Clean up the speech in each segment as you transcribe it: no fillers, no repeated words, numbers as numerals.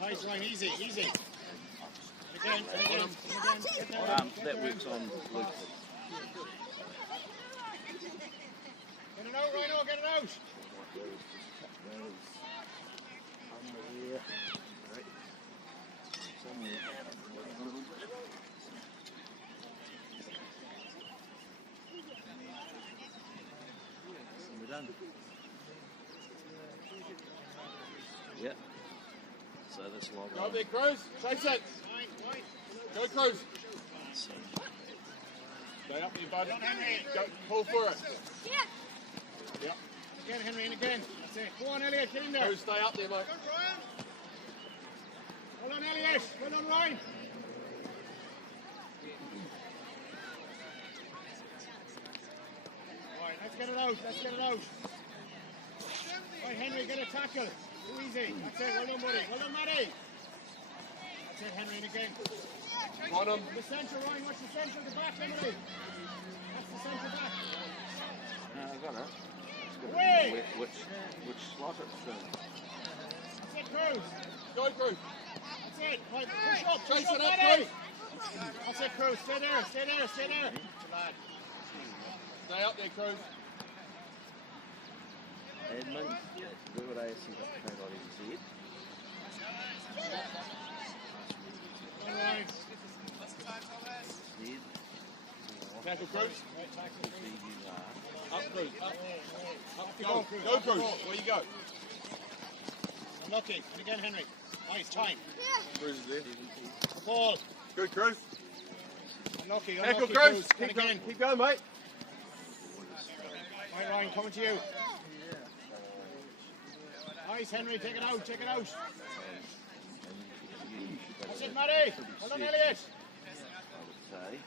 Nice, Ryan, easy, easy. Again. That works on Luke. Get it out, Rhino, get it out. We're done. Yeah. So this long. Go there, Cruz. Chase it. Go, Cruz. Stay up there, bud. Go, pull for it. Yeah. Yep. Again, Henry, and again. That's it. Go on, Elliot, get in there. Cruz, stay up there, mate. Hold on, Elliot. Well done, Ryan. Alright, let's get it out. Let's get it out. Right, Henry, get a tackle. Too easy. That's it. Well done, buddy. Well done, Matty. That's it, Henry, and again. On him. The centre, Ryan. What's the centre of the back, Henry? That's the centre back. No, I got it. Away. Which slot it's in. That's it, Cruz. Go, Cruz. That's it. Right, push up. Chase Push it up, up, Matty. Cruz. That's it, Cruz. Stay there. Stay there. Stay there. Good lad. Stay up there, Cruz. Edmund, www.asc.co.nz. All right. Tackle, Cruz. CUR. Up, Cruz. Up. Up. Go, Cruz. Where you go? Unlucky. And again, Henry. Nice time. Cruz is there. The ball. Good, Cruz. Unlucky. Tackle, Unlucky, Cruz. Cruz. And Keep going. again. Keep going, mate. Right, Ryan, coming to you. Nice, Henry. Take it out. Take it out. That's it, Matty. Well done, Elliot. I would say.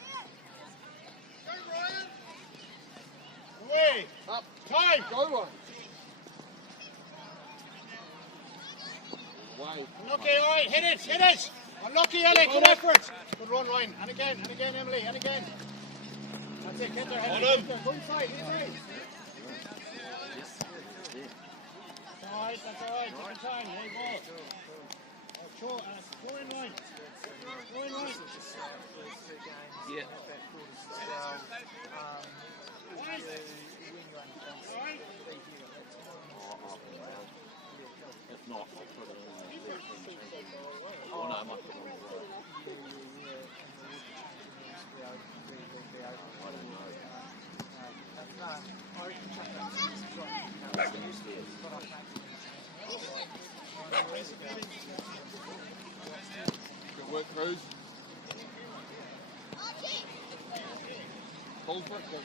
Away. Up. Time. Go, one. Way. Unlucky. All right. Hit it. Hit it. Unlucky, Elliot. Good effort. Good run, Ryan. And again, Emily. And again. That's it. Get there, Henry. On him. Get there. Go inside. Easy. Alright, that's alright, take your time, hey ball. Go in line. Go in line. Yeah. Alright. If not, I'll put it in. Oh no, I might put it on. Good work, Cruz. Hold for it, Cruz.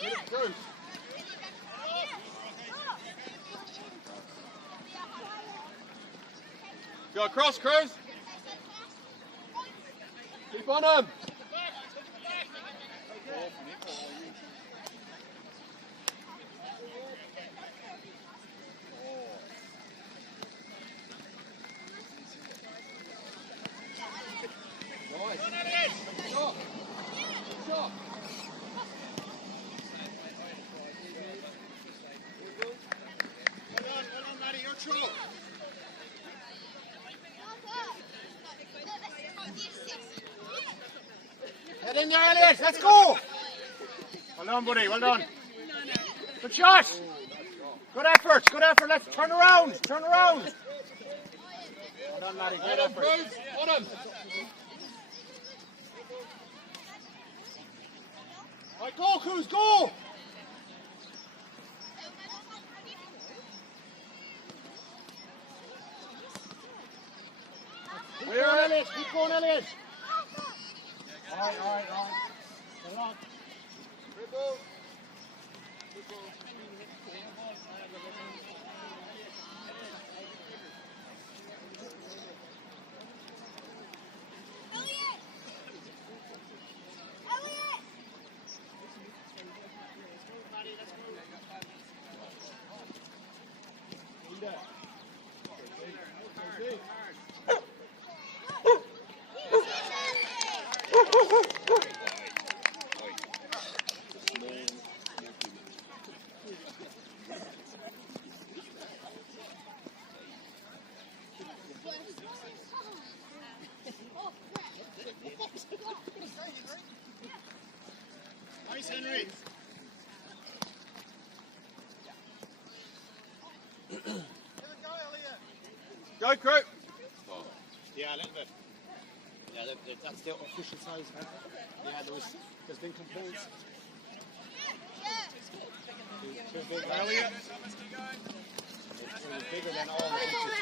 Get it, Cruz. Go across, Cruz. Keep on him. Get in there, Elliot. Let's go. Well done, buddy. Well done. Good shot. Good effort. Good effort. Let's turn around. Turn around. Well done, Matty. Great effort. On him. Right, go, Cruz. Go. Keep going, Elliot. Keep going, Elliot. All right. Get along. Dribble. Go, Crew. Yeah, a little bit. Yeah, that's the official size. Yeah, there's been complaints. Too big. Elliot. It was bigger than all the pictures.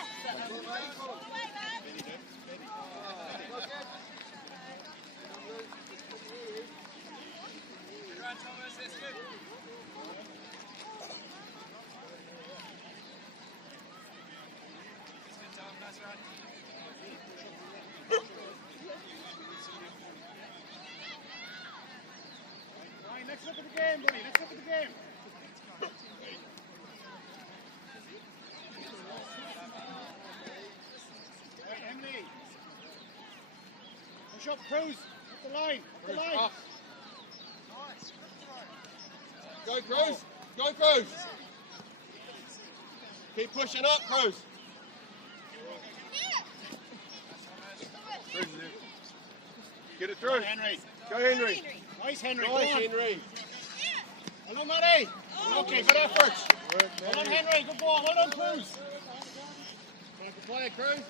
Right, let's look at the game, buddy. Let's look at the game. Right, Emily. Push up, Cruz. Up the line. Up the line. Off. Go, Cruz. Go, Cruz. Keep pushing up, Cruz. Cruz is in. Get it through. Henry. Go, Henry. Nice, Henry. Nice, Go on. Henry. Hello, Matty. Okay, good effort. Well done, Henry. Good ball. Well done, Cruz. Time to play, Cruz.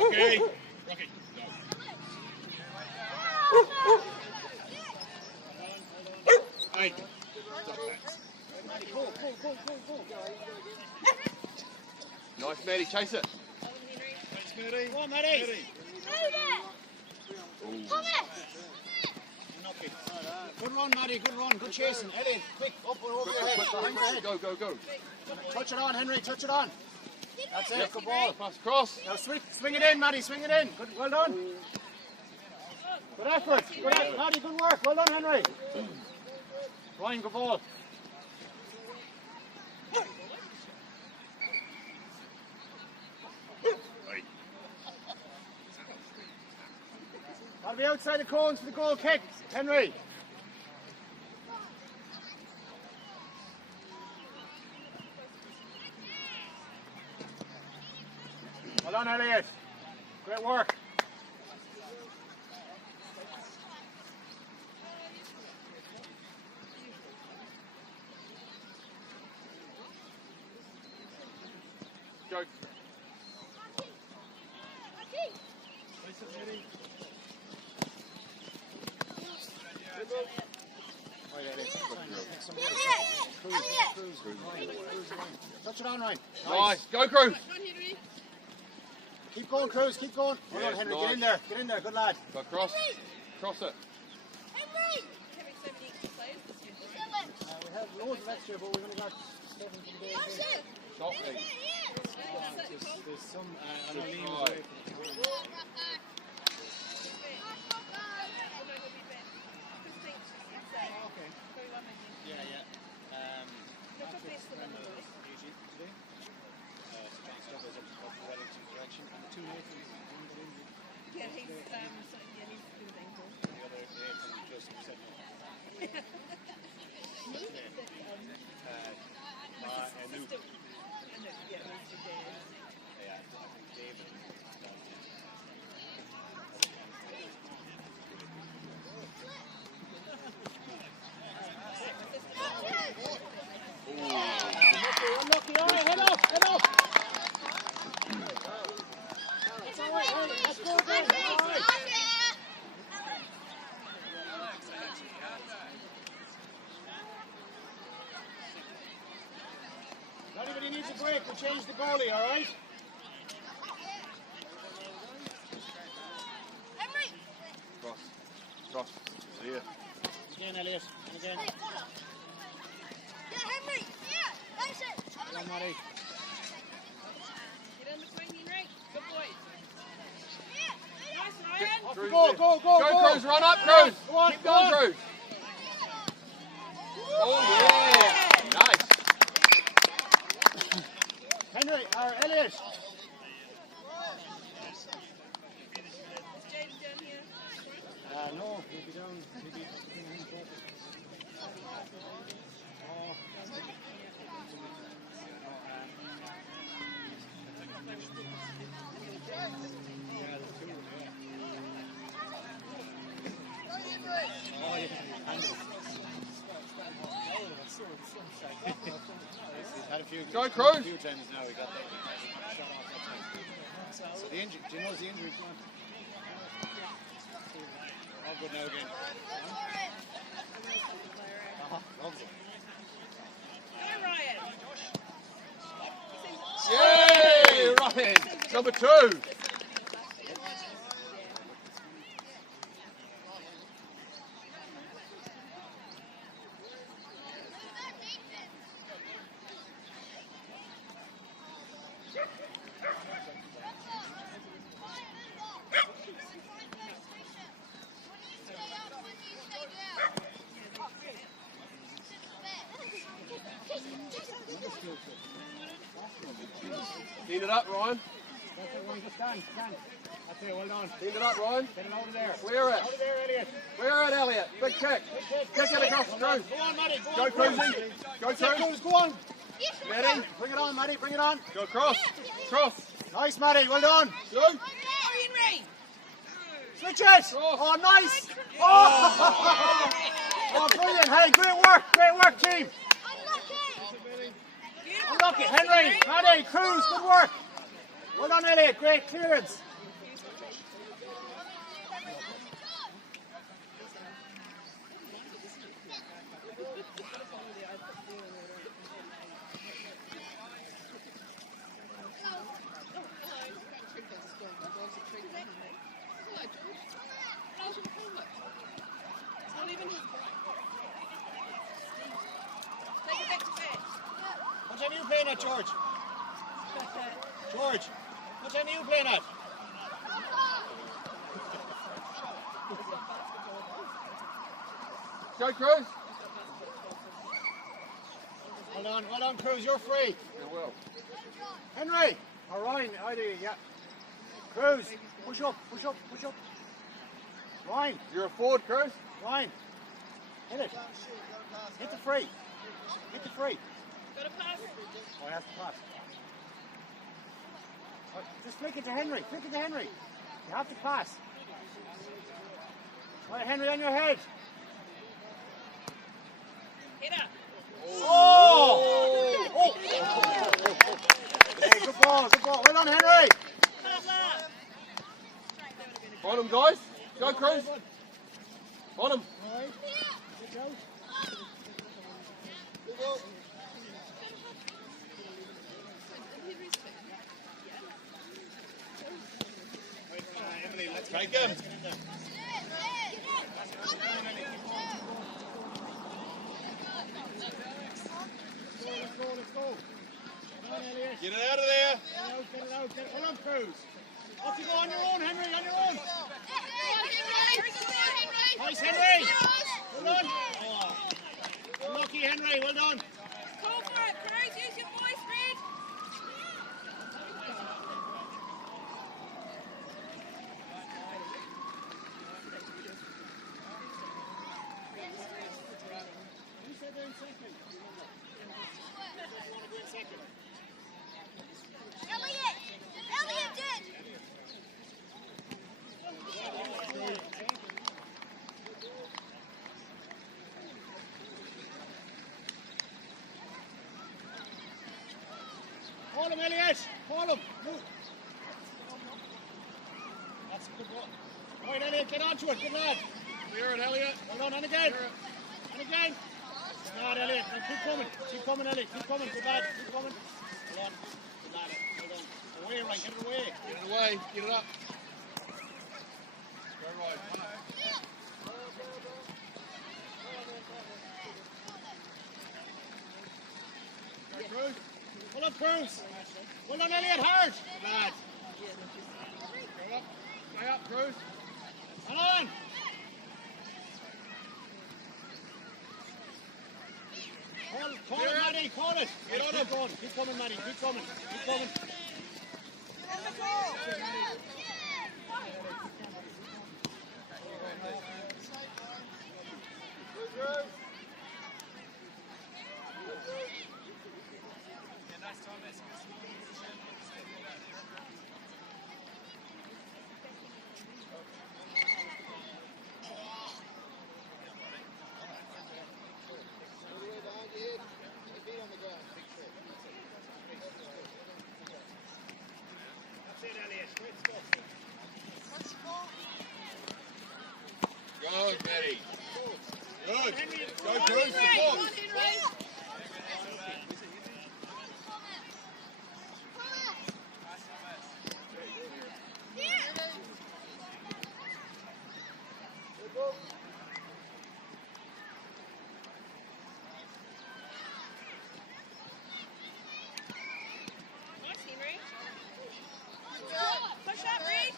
Okay. Rocky. Hey. Stop that. Matty, go. Nice, Maddie. Chase it. Thanks, Matty. Go on, Matty. Unlucky. Good run, Matty. Good run. Good chasing. Elliot, quick. Up and over your head. Behind your head. Go. Touch it on, Henry. Touch it on. That's it. Good ball. Pass across. Now swing it in, Matty. Swing it in. Good. Well done. Good effort. Good effort. Matty, good work. Well done, Henry. Ryan, good ball. That'll be outside the cones for the goal kick, Henry. Well done, Elliot. Great work. Go. Touch it on, Ryan. Nice. Go, Cruz. Keep going, Cruz. Keep going. Well Yeah, done, Henry. nice. Get in there. Get in there. Good lad. Go cross. Cross it. We have loads of extra, but we've only got 7 from the day. Softly. There's some. I know Liam's Right. away from the Okay. Yeah. Today? Stuff is up the Wellington direction, and the 2 Nathans, one got injured. Yeah, he's doing ankle. The other Nathan just said no. Luke. Yeah, that's the day. Yeah, I think David. Unlucky, all right, head up. That's all right, let's go, guys, all right. If anybody needs a break, we'll change the goalie, all right? Cross. See ya. Again, Elliot, and again. Come on, Matty. Get in between you, right? Good boy. Nice, Ryan. Off Cruz you go, there. go. Go, Cruz. Run up, Cruz. Go on, Keep go going, on. Cruz. Oh, yeah. Nice. Henry, or Elliot. Is Jaden down here? No, he'll be down. He'll be in focus. Oh. Go, Cruz. A few times now he got that shot off that time. So the injury, do you know the injury's gone? All good now again. Loves it. Yay, Ryan. Number 2. Clean it up, Ryan. That's it, Ryan, just stand. That's it, well done. Clean it up, Ryan. Get it over there. Clear it. Over there, Elliot. Clear it, Elliot. Big kick. Kick it across the Cruz. Go on, Matty. Go, Cruzy. Go, Cruz. Go on. Matty. Bring it on, Matty. Bring it on. Go cross. Cross. Nice, Matty. Well done. Good. Switch it. Oh, nice. Oh, oh brilliant. Hey, great work, team. Unlucky. Henry, Matty, Cruz, good work. Well done, Elliot. Great clearance. What time are you playing at, George? George, what time are you playing at? Go, Cruz. Well done, Cruz, you're free. You will. Henry, or Ryan, either you, yeah. Cruz, push up. Ryan, You're a forward, Cruz. Ryan, hit it. Hit the free. Got a pass. Oh, he has to pass. Oh, just flick it to Henry. You have to pass. All right, Henry, on your head. Hit her. Oh! Hey, good ball. Well done, Henry. On him, guys. Go, Cruz. On him. Emily, let's Take him. Let's go. Come on, Elliot. Get it out of there. Get it out. Hold on, Cruz. Off you go on your own, Henry, on your own. Nice, Henry. Well done. Oh. Unlucky, Henry. Well done. Go for it, Cruz. Use your voice, Reed. Who said they're in second? Want to go in second? Elliot did! Call him, Elliot. Call him. Move. That's a good ball. All right, Elliot, get onto it. Good lad. Clear it, Elliot. Hold on, and again. Good lad, Elliot. Now keep coming, Elliot. Keep coming. Good lad. Keep coming. Hold on. Good lad. Hold on. Away, right. Get it away. Get it away. Get it up. Go, Ryan. Go, Cruz. Hold on, Cruz. Hold on, Elliot. Hard. Good lad. Go up. Stay up, Cruz. Hold on. Call it, Matty. Call it. Get on him. Keep coming, Matty. Keep coming. Go, Betty. Good. Go, Come on, Cruz. Henry. Support. Come on, Henry. Nice, Henry. Push up, Reed.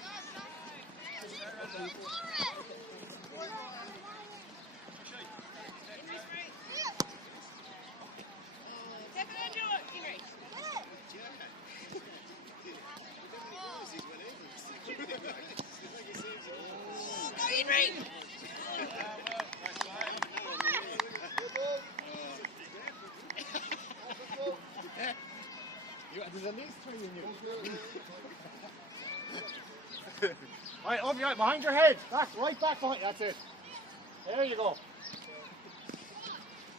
Henry's free. Tap it into it, Henry. Go, Henry. There's at least 3 in you. Right, over your, behind your head. Back, right back behind. That's it. There you go.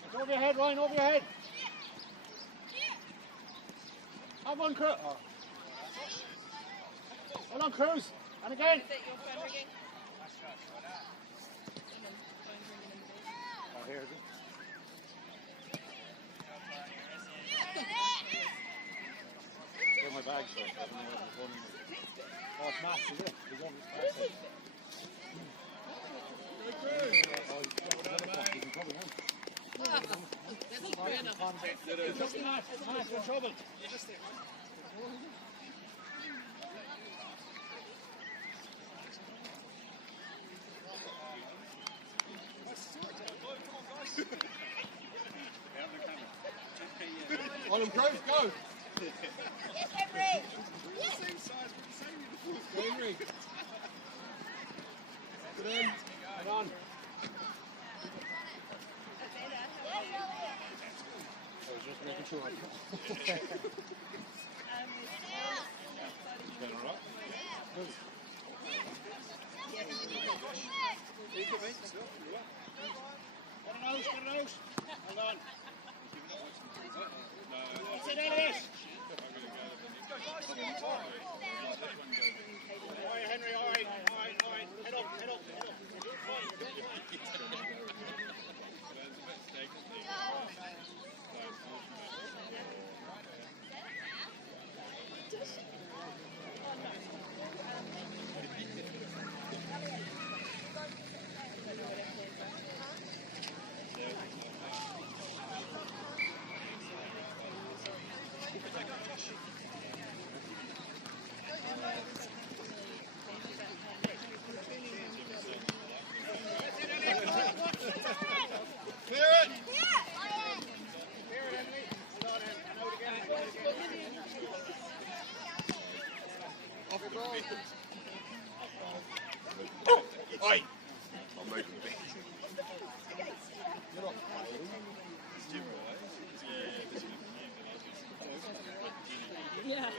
It's over your head, Ryan, over your head. Have one, Cruz. Oh. Hold on, Cruz. And again. Is that your phone ringing? Oh, here is it. Get my bag, so I don't know what the phone is. Oh, it's Max, is it? He's over his back. Oh, he's got another fuck. He's in trouble now. Max, you're in trouble. On him, Cruz. Go. Yes, Henry. Go, Henry. Good in. Come on. I was just making sure. Been all right? Get it out, get it out. Hold on. That's it, Elliot. All right, Henry, all right. Head up. Clear it. Off the ball. Oi. I'm making it. Yeah.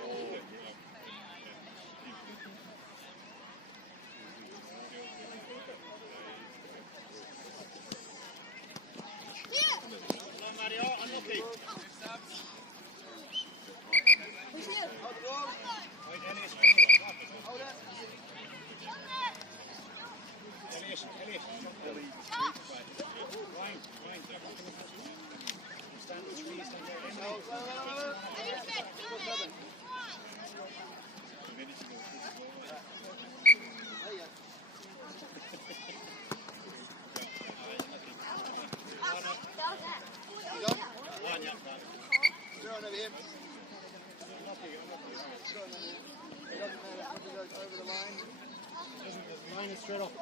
Unlucky. Line is straight up.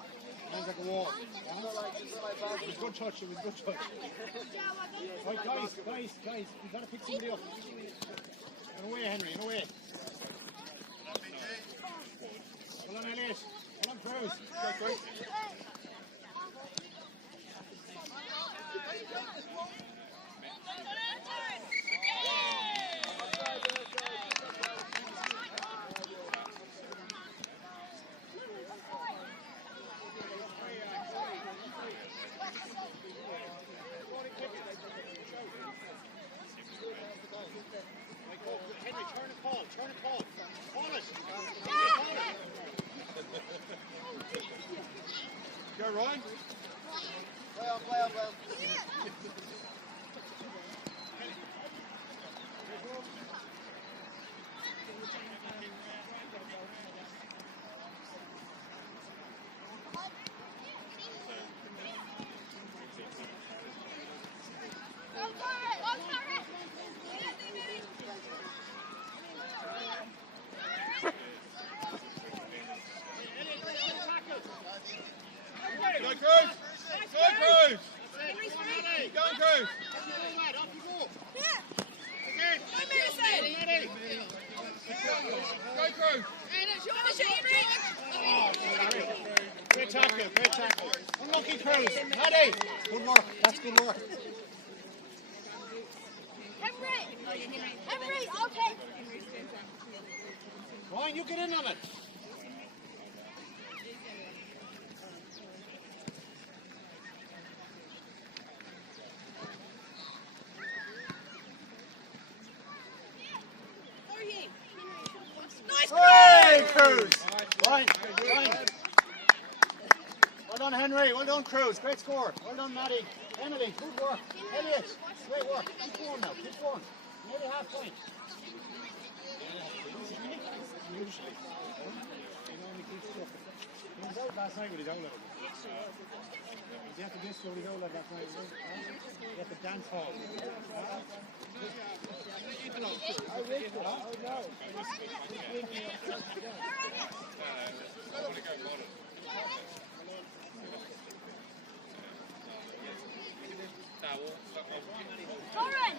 Line's like a wall. It was good touch, Right, guys, you gotta pick somebody up. In a way, Henry, in a way. Hold on, Elliot. Hold on, Cruz. Henry, turn and call. Ryan. Well. Go Cruz! Go Cruz! Go Cruz! Go Cruz! Great tackle. Unlucky Cruz. Ready. Good work. That's good work. Henry, okay. Ryan, you get in on it. Hey, Cruz! Ryan. Well done, Henry. Well done, Cruz. Great score. Well done, Maddie. Emily, good work. Elliot, great work. Keep going now. Keep going. Nearly half point. Usually. He only keeps stuff. He was out last night with his outlet. He had to disco with his outlet last night. He had to dance hall. I rigged it. Oh, no. Lauren!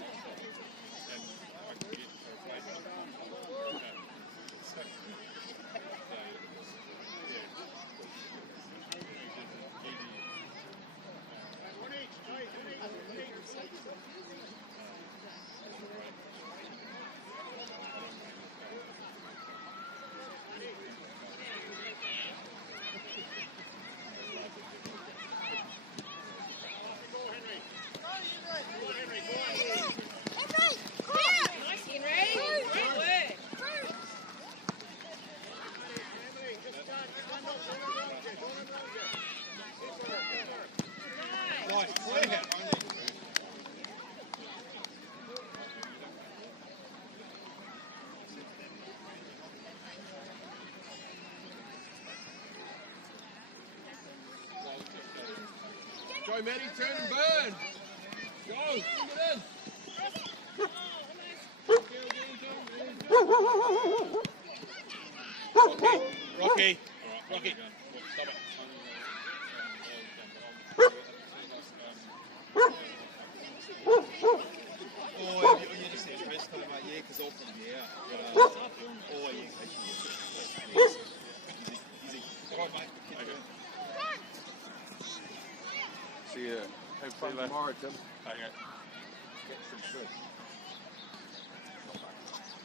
Nice, play. Go, Maddie, turn and burn. Go, bring it in. Rocky. Stop it. You just said first time, yeah, because often, yeah. Oh, yeah, easy. All right, mate. See you. Have fun tomorrow, Tim. Get some sleep.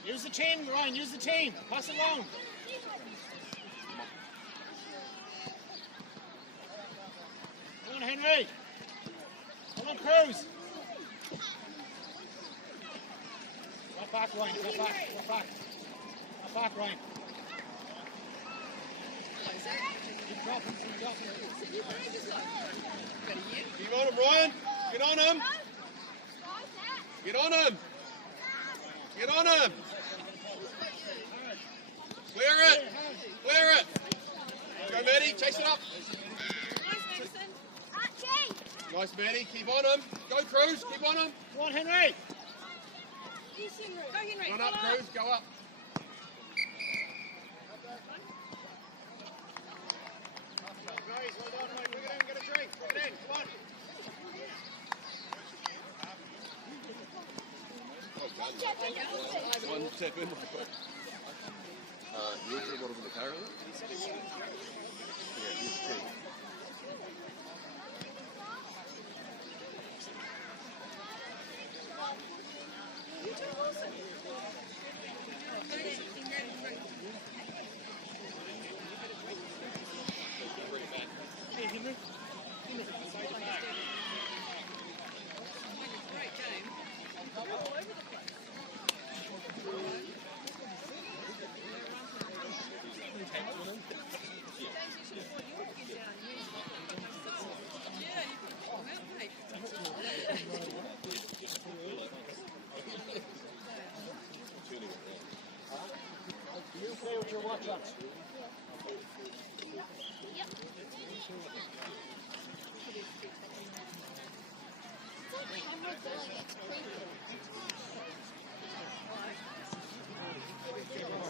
Use the team, Ryan. Use the team. Pass it along. Come on, Henry. Come on, Cruz. Drop back, Ryan. Drop back, Ryan. Keep dropping. Keep on him, Ryan. Get on him. Clear it. Go, Maddie. Chase it up. Nice, Maddie. Keep on him. Go, Cruz. Keep on him. Come on, Henry. Run up, Cruz. Go up. Guys, well done, Ryan. Bring it in. Get a drink. Bring it in. Come on. One step in, Michael. You want to go over the car? Yeah, here's the tape. stay with your watch on.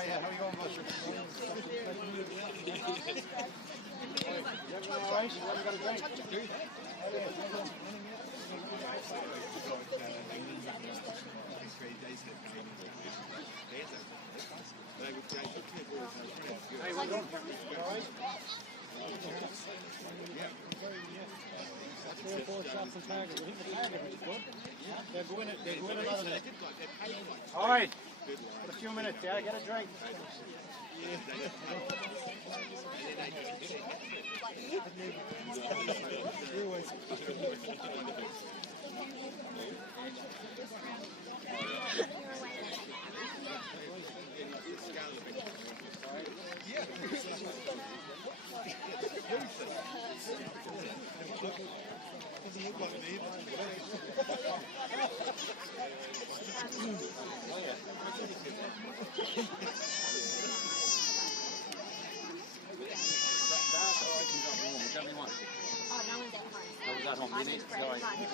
Yeah, how are you going, Buster? You all right? You got a drink? Hey, well done. You all right? Three or four shots on target. I think the target was good. They're going a lot of it. All right. For a few minutes, yeah? Get a drink.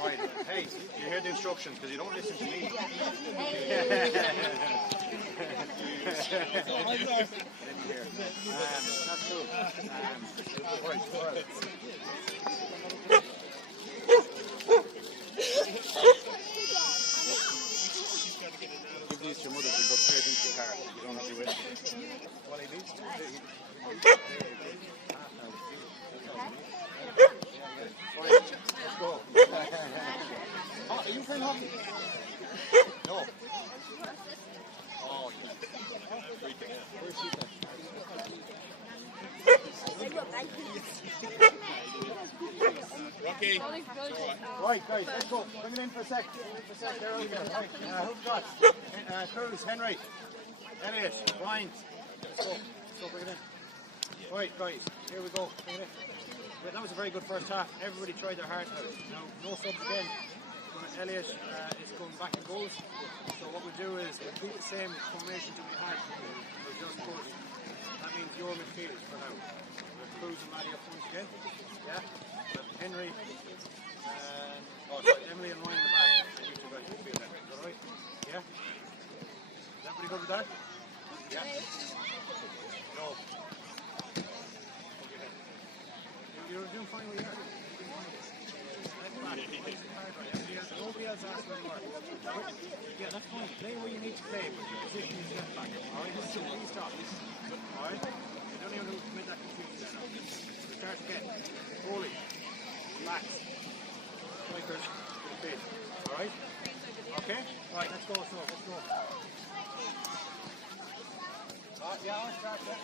Right. Hey, you hear the instructions because you don't listen to me. That's cool. Right. Give these to your mother, she'll go straight into the car. You don't have to wait. What he needs to do. Right, let's go. Oh, are you playing hockey? No. Oh, where's she playing? Rocky. Right, guys, let's go. Bring it in for a sec. They're out there. Right. Who've got? Cruz, Henry, Elliot, Ryan. Let's go. Bring it in. Right, guys, here we go. Bring it in. But that was a very good first half. Everybody tried their heart out. Now, no subs again. Elliot is going back in goals. So what we do is repeat the same formation that we had. We just put. That means your midfield for now. We're Cruz and Maddie up front again. Yeah. But Henry, Emily and Ryan in the back. And you two guys midfield then. Is that alright? Yeah. Is that pretty good with that? Yeah. No. You're doing fine with your nobody else asked for more. Yeah, that's fine. Play where you need to play, but your position is left back. Alright, please stop. Alright? You don't even commit that confusion there now. So start again. Goalie. Relax. Strikers to the pitch. Alright? Okay? Alright, let's go. Let's go. Yeah, I'll start there.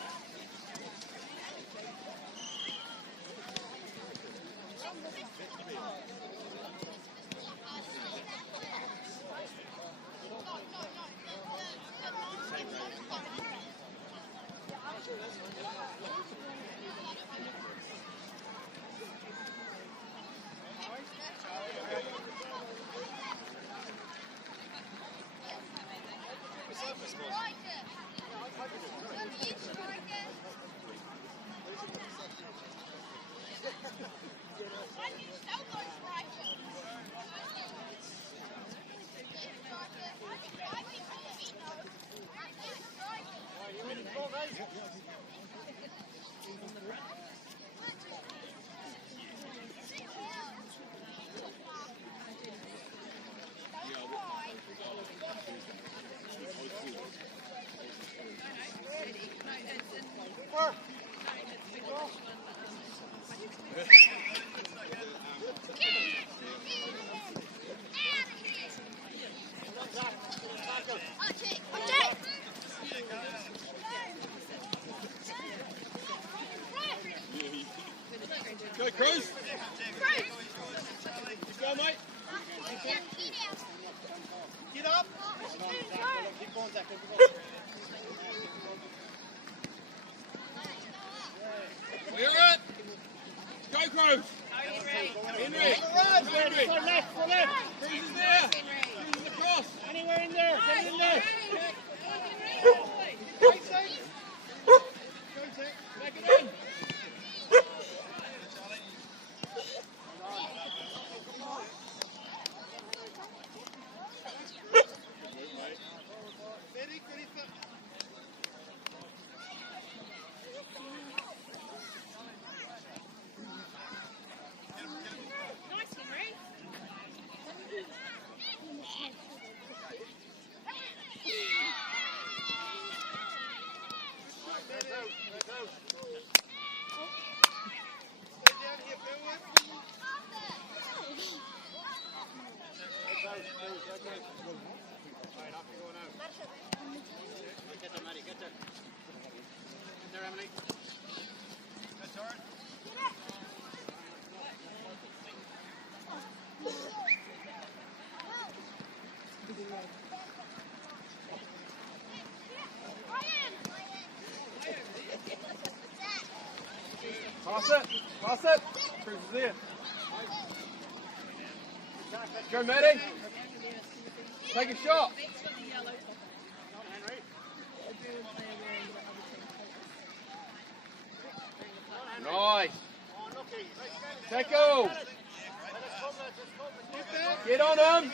Go, Cruz. Keep going, mate. Get up. Keep going, Zach. We're it. Go, Cruz. Henry. Henry. Go left. Cruz is there. Cruz is across. Anywhere in there. Get in there. Pass it. Pass it. Cruz is there. Go, Maddie. Take a shot. Nice. Tackle. Get on him.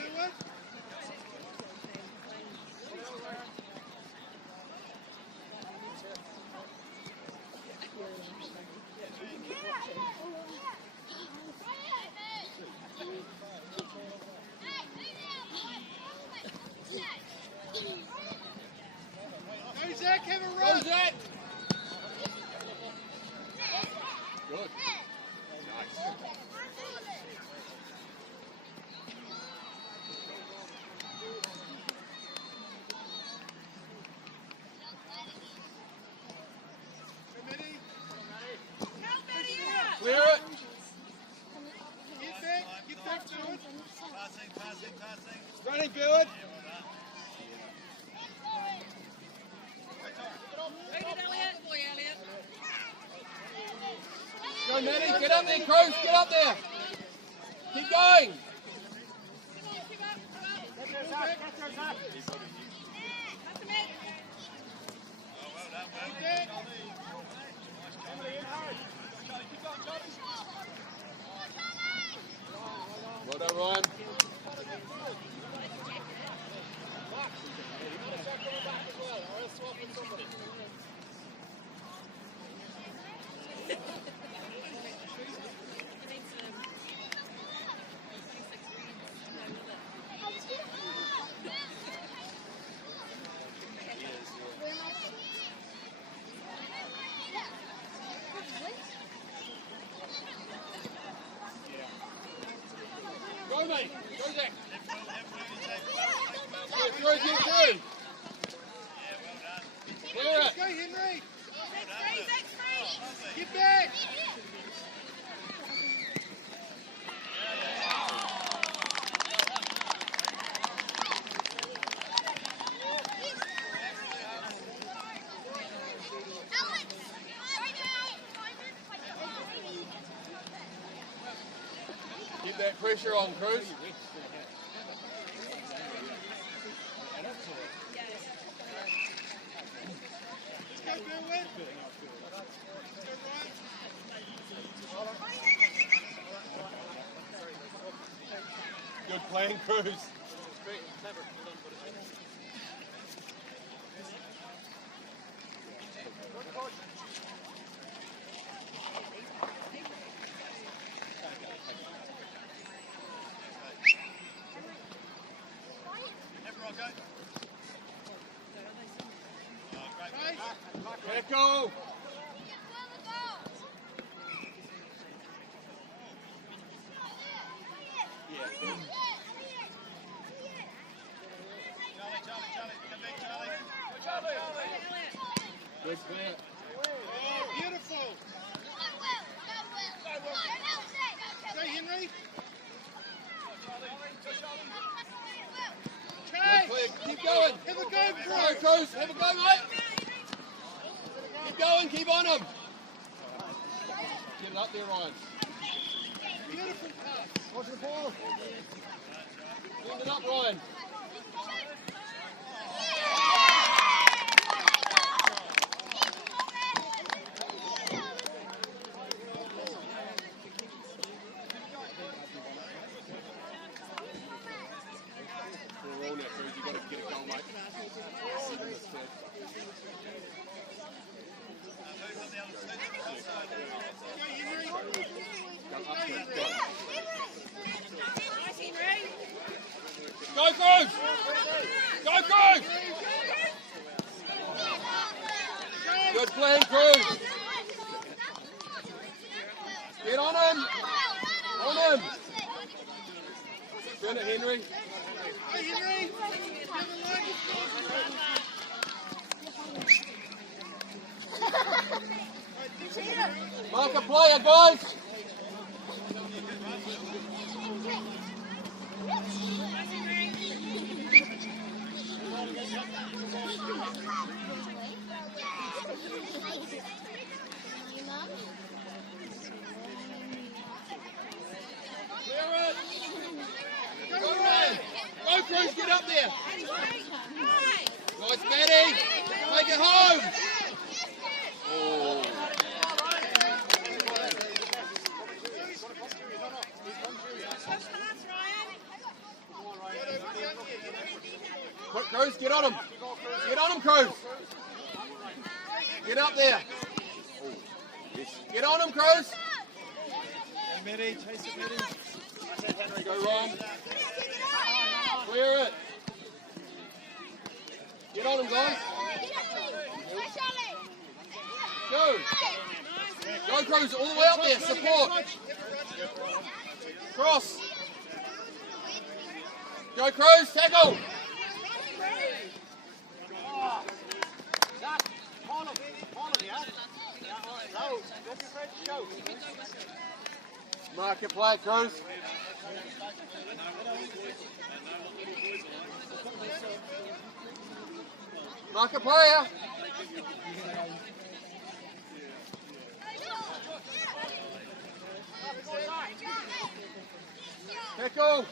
Go, Zach, have a Go, run. Zach. Good. Clear it. Get back to it. Running, Billard. Go, Maddie. Get up there, Cruz. Get up there. Keep going. Well done, Ryan. Go, mate. Go, Zach. Get through, get through. Clear it. Go, Henry. Get back. Get that pressure on, Cruz. Let's go, Billard. Good playing, Cruz. Tackle. Good clear. Beautiful. Go, Henry. Good Chase. clear. Keep going. Have a go, Go, bro. Cruz. Have a go, mate. Keep going. Keep on him. Get it up there, Ryan. Beautiful pass. Watch the ball. Get it up, Ryan. We're all net, Cruz. You've got to get a goal, mate. 7 minutes left. Go up, Cruz. Go. Go, Cruz! Go, Cruz! Good play, Cruz. Get on him. On him. Turn it, Henry. Go, Henry. Have a leg. player, guys. Go, Cruz, get up there. Nice, Maddie. Take it home. Oh. Quick, Cruz, get on him. Get on him, Cruz. Get up there. Get on him, Cruz. Medi, chase it, Medi. Go wrong. Clear it. Get on him, guys. Go. Go, Cruz, all the way up there. Support. Cross. Go, Cruz, tackle. Mark it, play, Cruz. Mark a player. Tackle.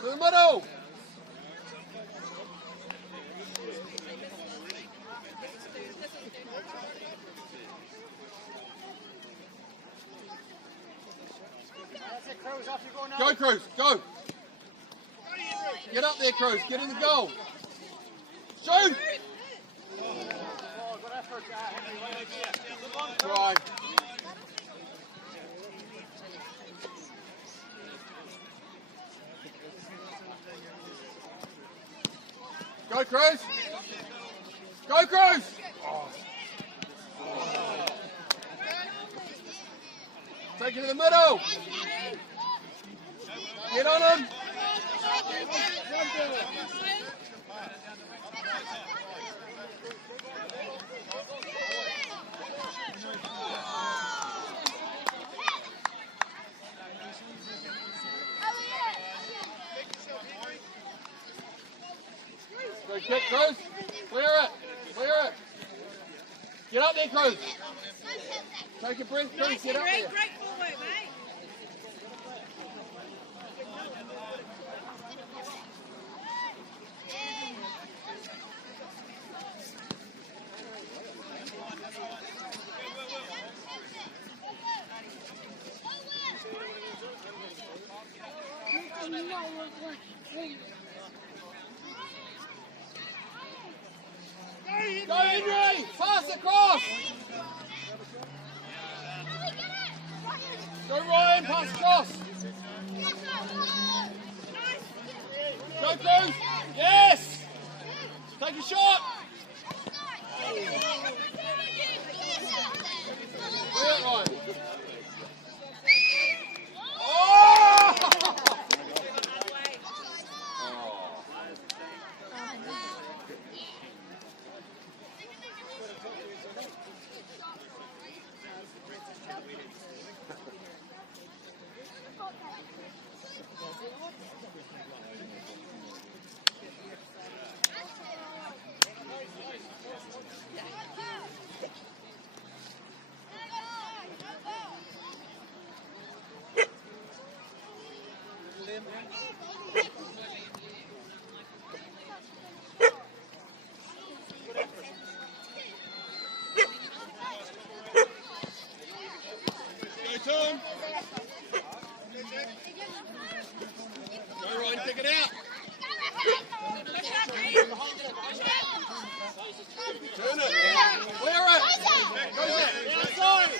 To the middle. Go, Cruz, go. Get up there, Cruz. Get in the goal. Shoot. Try. Go, Cruz. Go, Cruz. Take it to the middle. Get on him. Go kick, Cruz. Clear it. Clear it. Get up there, Cruz. Take a breath, Cruz. Get up there. Great ball work, mate. Go, Henry. Pass across. Go, Ryan. Pass across. Go, Cruz. Yes. Take a shot. Clear it, Ryan. Oh! Go, Tom. Go, Ryan, pick it out. Turn it. Clear it. Go there. Outside.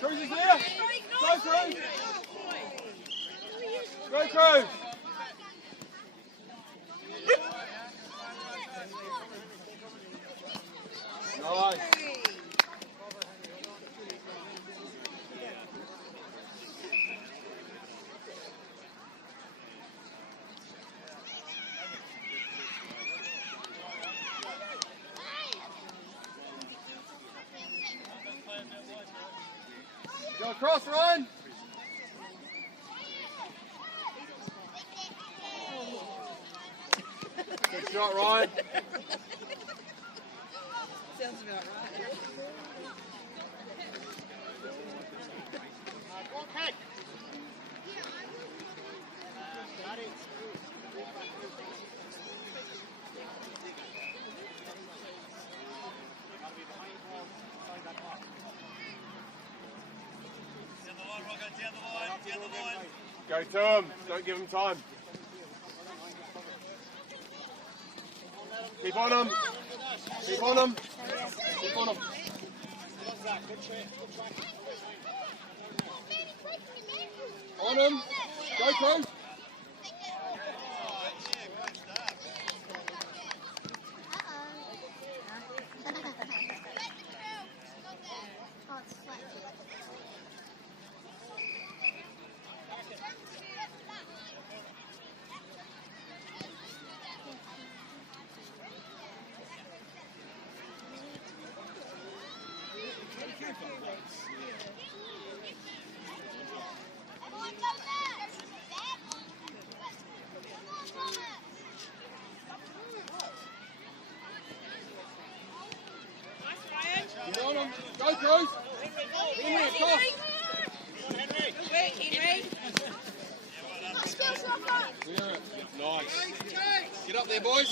Cruz is there. Go, Cruz. Go, Cruz. Nice. cross, Ryan. Good shot, Ryan. Sounds about right. Go kick. Go to him. Don't give him time. Keep on him. Keep on him. Keep on him. On him. Go, Cruz. Get on him. Go, Cruz. In there, cross. Wait, Henry. Yeah. Nice. Get up there, boys.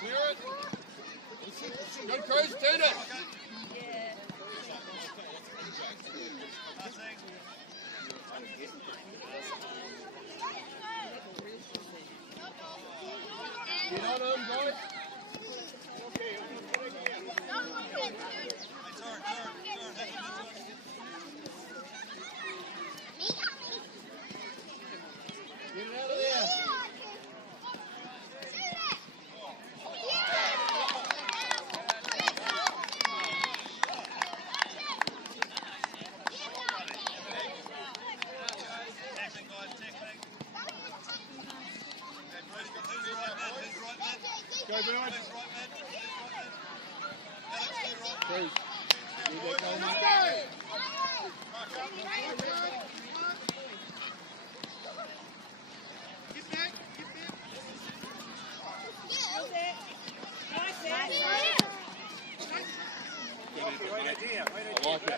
Clear it. Go, Cruz. Turn it. Get on him, boys. Get it out of there. Go, Bernard. Cruz. Let's go. Right idea. Right idea. I like it.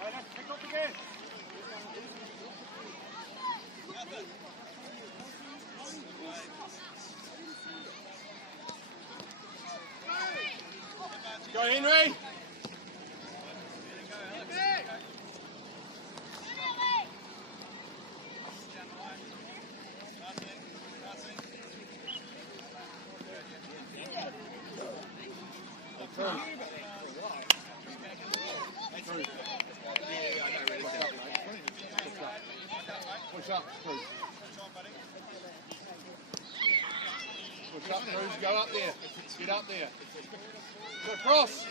Right, let's pick up again. Go, Henry. Push up, Cruz. Push up, Cruz. Go up there. Get up there. Go across.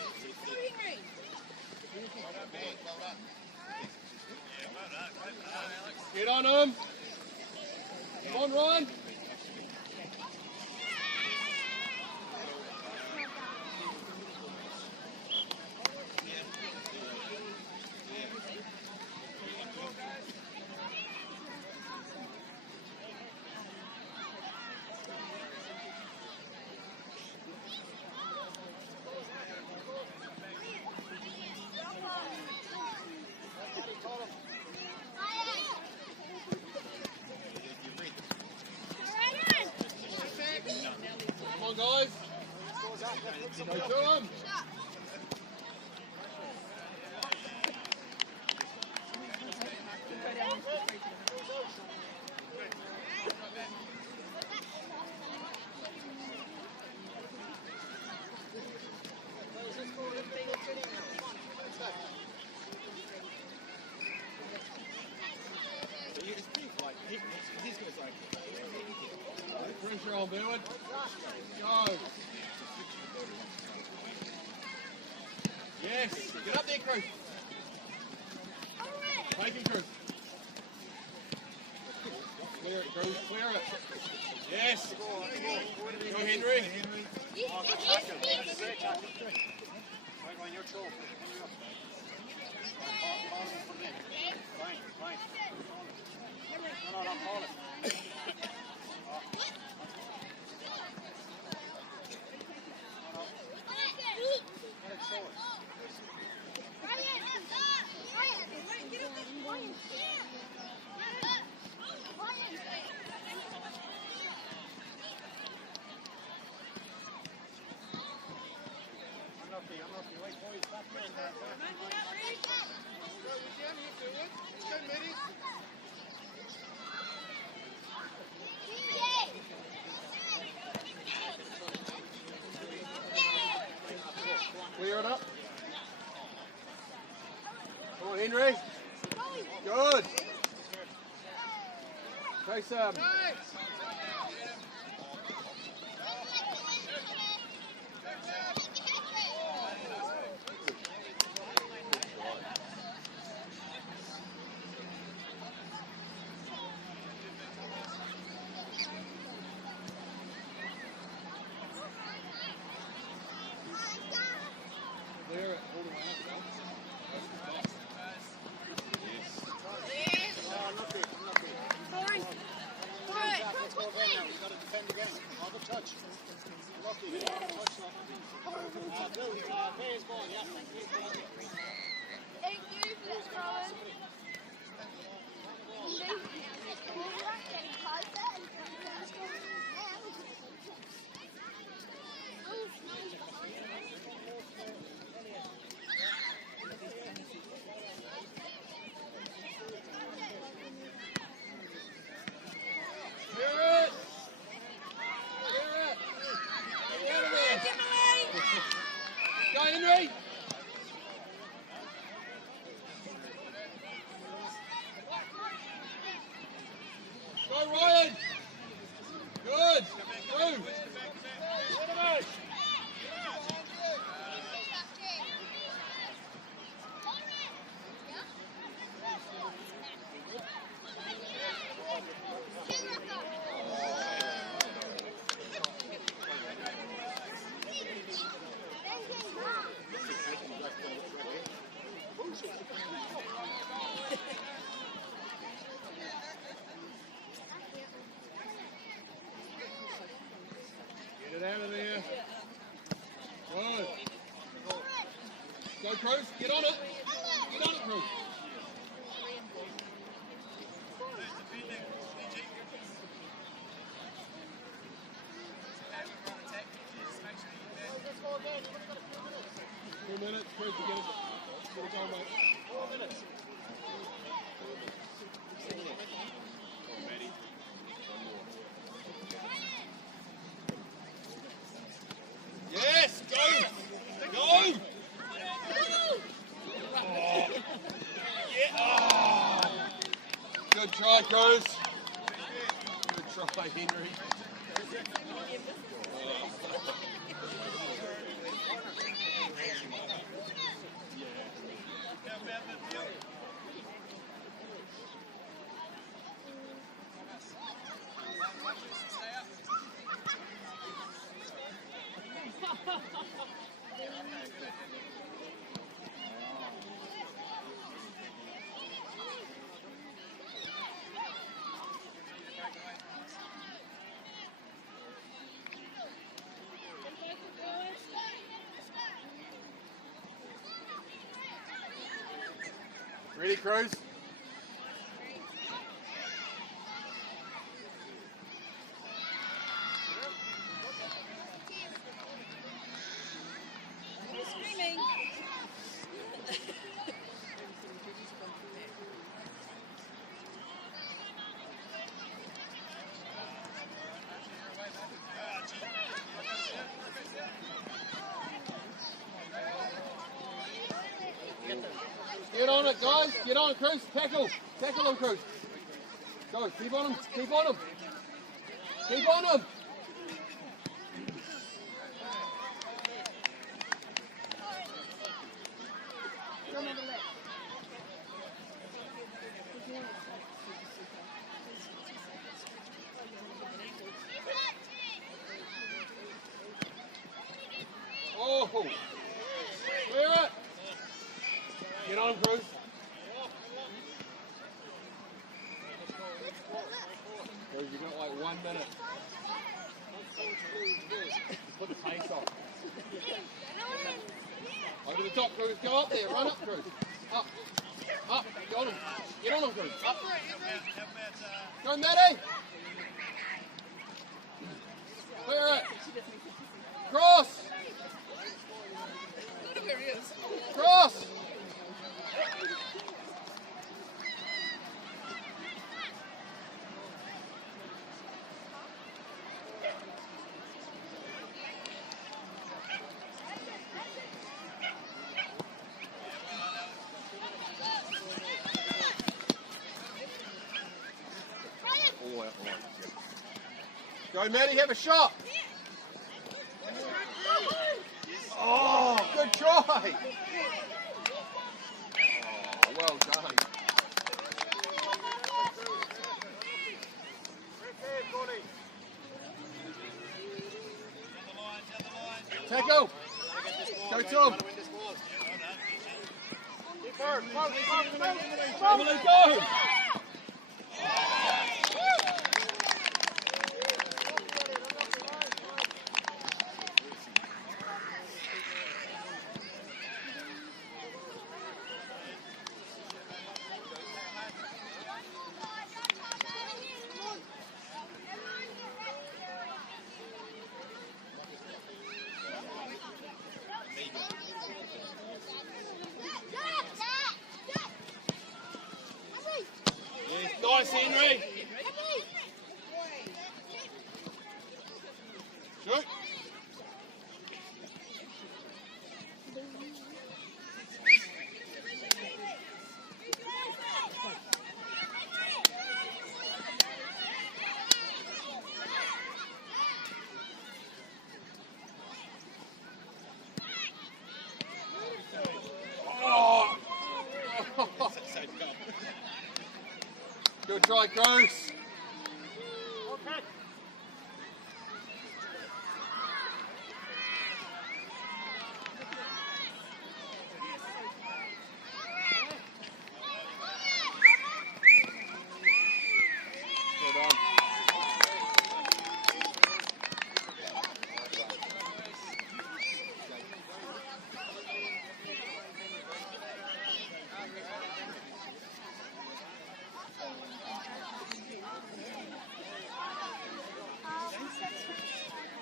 Get on him. Come on, Ryan. Go to him. He's going to say, Pressure on Berwin. Go. Yes. Get up there, Cruz. Take it, Cruz. Clear it, Cruz. Clear it. Yes. Go, Henry. Right on your toe. Fine, fine. No, hold it. Clear it up. Come on, Henry. Good. Chase him. Clear it. Hold it out. Let's go again now. We've got to defend again. Have a touch. Lucky. Touch that. Blue. Pay his ball, yeah. Pay his ball. Thank you for this, Rowan. Clear it. Clear it. Get out of there. Go, Henry. Go, Ryan. Good. Through. Get it out of there. Good. Go, Cruz. Get on it. Get on it, Cruz. Let's go again. 2 minutes, Cruz, to get it going, mate. 4 minutes. Yes, go! Go! Good try, Cruz. Good try, Henry. Ready, Cruz? it, guys. Get on, Cruz. Tackle. Tackle him, Cruz. Go. Keep on him. Keep on him. Keep on him. Oh. Clear it. Get on him, Cruz. Cruz, you got like 1 minute. Put the pace on. Over the top, Cruz. Go up there. Run up, Cruz. Up. Up. Get on him. Get on him, Cruz. Up. Go, Matty. Clear it. Cross. Cross. Go, Matty, have a shot. Oh, good try. Oh, well done. Tackle. Go, Tom. Emily, go. Nice, Henry. Shoot. Oh. Good try, Cruz.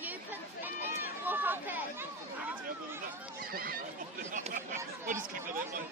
You can walk up it. We'll just kick it that way.